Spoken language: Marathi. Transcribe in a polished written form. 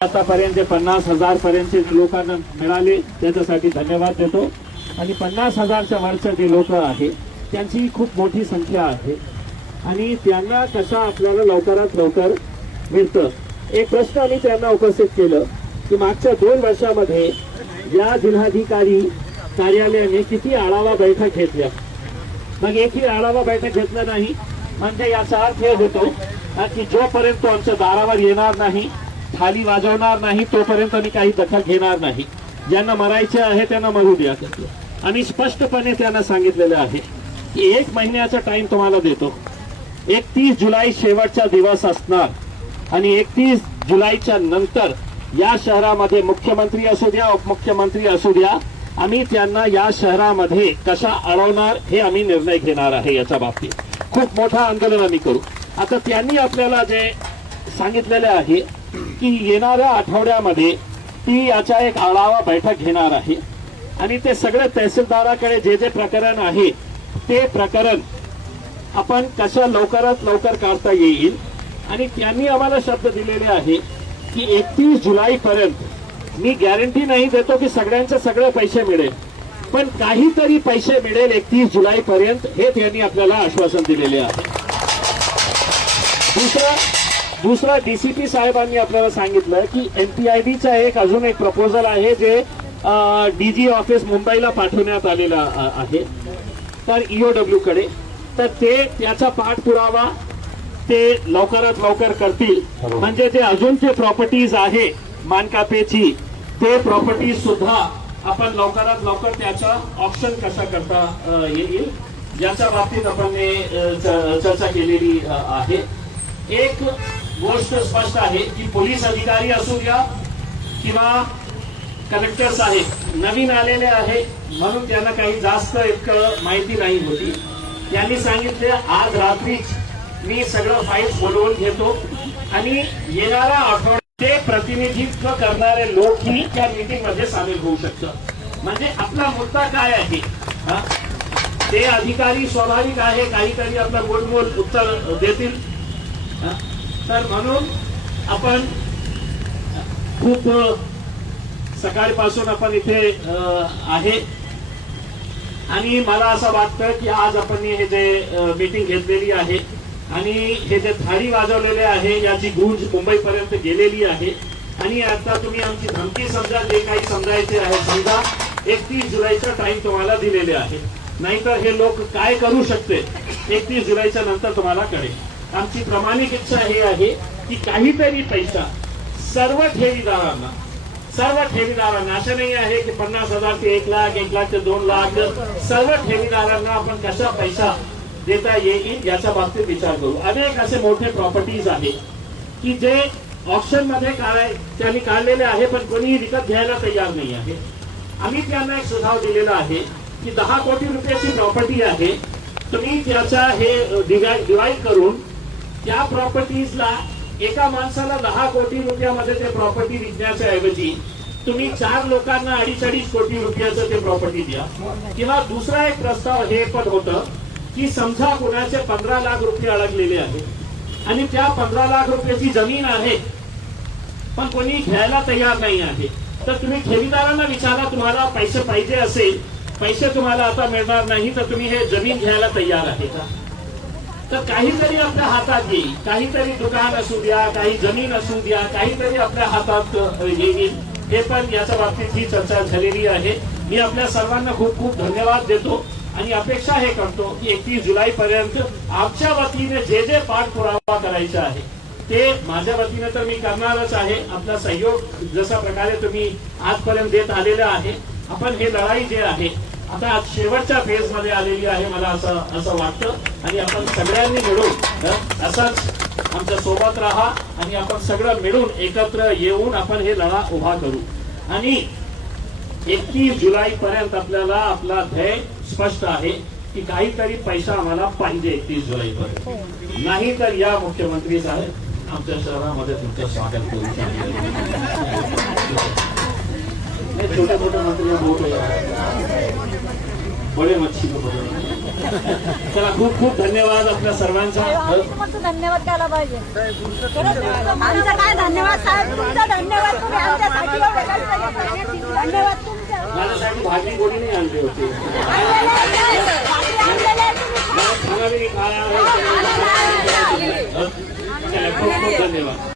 आतापर्यंत 50,000 पर्यंतचे लोकांना मिळाले त्याच्यासाठी धन्यवाद देतो। आणि 50,000च्या वरचे जे लोक आहेत त्यांची खूप मोठी संख्या आहे आणि त्यांना कसं आपल्याला लवकरात लवकर मिळतं। एक प्रश्न आम्ही त्यांना उपस्थित केलं की मागच्या 2 वर्षामध्ये या जिल्हाधिकारी कार्यालयाने किती आढावा बैठक घेतल्या। मग एकही आढावा बैठक घेतला नाही म्हणजे याचा अर्थ हे होतो की जोपर्यंत आमच्या दारावर येणार नाही, थाली वाजवणार नाही, तोपर्यंत आम्ही काही दखल घेणार नाही। ज्यांना मरायचे आहे त्यांना मरू द्या। आम्ही स्पष्टपणे त्यांना सांगितलेले आहे की 1 महिन्याचा टाइम तुम्हाला देतो। 31 जुलै शेवटचा दिवस असणार आणि 31 जुलैच्या नंतर या शहरामध्ये मुख्यमंत्री असू द्या, उपमुख्यमंत्री असू द्या, आम्ही त्यांना या शहरामध्ये कशा अडवणार हे आम्ही निर्णय घेणार आहे। याच्या बाबतीत खूप मोठा आंदोलन आम्ही करू। आता त्यांनी आपल्याला जे सांगितलेले आहे की येणाऱ्या आठवड्यामध्ये ती याचा एक आढावा बैठक घेणार आहे आणि ते सगळे तहसीलदाराकडे जे जे प्रकरण आहे ते प्रकरण आपण कसं लवकरात लवकर काढता येईल। आणि त्यांनी आम्हाला शब्द दिलेले आहे की 31 जुलैपर्यंत मी गॅरंटी नाही देतो की सगळ्यांचे सगळे पैसे मिळेल, पण काहीतरी पैसे मिळेल 31 जुलैपर्यंत हे त्यांनी आपल्याला आश्वासन दिलेले आहे। दुसरा डीसीपी साहेबांनी आपल्याला सांगितलं की एमपीआयडीचा अजून एक प्रपोजल आहे जे डीजी ऑफिस मुंबईला पाठवण्यात आलेला आहे तर ईओडब्ल्यू कडे, तर ते त्याचा पाठपुरावा ते लवकरात लवकर करतील। म्हणजे जे अजूनचे प्रॉपर्टीज आहे मानकापेची ते प्रॉपर्टीज सुद्धा आपण लवकरात लवकर त्याचा ऑप्शन कसा करता येईल याच्या बाबतीत आपण चर्चा केलेली आहे। एक गोष्ट स्पष्ट आहे की पोलीस अधिकारी असू द्या किंवा कलेक्टर साहेब नवीन आलेले आहे म्हणून त्यांना काही जास्त इतकं माहिती नाही होती। त्यांनी सांगितले आज रात्रीच मी सगळं फाईल्स बोलवून घेतो आणि येणाऱ्या आठवड्यात प्रतिनिधित्व करणारे लोकही त्या मीटिंग मध्ये सामील होऊ शकतात। म्हणजे आपला मुद्दा काय आहे ते अधिकारी स्वाभाविक आहे काहीतरी आपला गोडबोल उत्तर देतील। तर म्हणून आपण खूप सकाळपासून आपण इथे आहे आणि मला असं वाटतं की आज आपण हे जे मीटिंग घेतलेली आहे आणि हे जे थाळी वाजवलेले आहे याची गूंज मुंबईपर्यंत गेलेली आहे आणि आता तुम्ही आमची धमकी समजा जे काही समजायचे आहे समजा 31 जुलैचा टाइम तुम्हाला दिलेले आहे, नाहीतर हे लोक काय करू शकते 31 जुलैच्या नंतर तुम्हाला कळेल। आमची प्रामाणिक इच्छा हे आहे की काहीतरी पैसा सर्व ठेवीदारांना असं नाही आहे की 50,000 ते 1 लाख 1 लाख ते 2 लाख सर्व ठेवीदारांना आपण कसा पैसा देता येईल याच्या बाबतीत विचार करू। अनेक असे मोठे प्रॉपर्टीज आहे की जे ऑप्शन मध्ये त्यांनी काढलेले आहे पण कोणीही विकत घ्यायला तयार नाही आहे। आम्ही त्यांना एक सुझाव दिलेला आहे की 10 कोटी रुपयाची प्रॉपर्टी आहे, तुम्ही त्याचा हे डिवाइड करून त्या प्रॉपर्टीजला एका माणसाला 10 कोटी रुपयामध्ये ते प्रॉपर्टी विकण्याच्या ऐवजी तुम्ही 4 लोकांना 2.5 कोटी रुपयाचं ते प्रॉपर्टी द्या। किंवा दुसरा एक प्रस्ताव हे पण होतं की समजा कोणाचे 15 लाख रुपये अडकलेले आहेत आणि त्या 15 लाख रुपयाची जमीन आहे पण कोणी घ्यायला तयार नाही आहे, तर तुम्ही ठेवीदारांना विचारा तुम्हाला पैसे पाहिजे असेल, पैसे तुम्हाला आता मिळणार नाही तर तुम्ही हे जमीन घ्यायला तयार आहे का? तर काहीतरी आपल्या हातात येईल, काहीतरी दुकान असू द्या, काही जमीन असू द्या, काहीतरी आपल्या हातात येईल। हे पण याच्या बाबतीत ही चर्चा झालेली आहे। मी आपल्या सर्वांना खूप खूप धन्यवाद देतो आणि अपेक्षा हे करतो की 31 जुलैपर्यंत आमच्या वतीने जे जे पाठपुरावा करायचा आहे ते माझ्या वतीने तर मी करणारच आहे। आपला सहयोग जशा प्रकारे तुम्ही आजपर्यंत देत आलेला आहे, आपण हे लढाई जे आहे आता आज शेवटच्या फेज मध्ये आलेली आहे मला असं वाटतं आणि आपण सगळ्यांनी मिळून असाच आमच्या सोबत राहा आणि आपण सगळं मिळून एकत्र येऊन आपण हे लढा उभा करू आणि 31 जुलैपर्यंत आपल्याला आपला ध्येय स्पष्ट आहे की काहीतरी पैसा आम्हाला पाहिजे 31 जुलैपर्यंत, नाही तर या मुख्यमंत्री साहेब आमच्या शहरामध्ये तुमचं स्वागत करू छोटे मोठे मंत्री बडे मच्छी चला खूप खूप धन्यवाद आपल्या सर्वांचा। धन्यवाद द्यायला पाहिजे। आमचा काय धन्यवाद साहेब, तुमचा धन्यवाद। धन्यवाद तुमच्या. मला सांग भाजी कोणी नाही आणली होती. मला सांगा मी काय आहे. चला, खूप खूप धन्यवाद.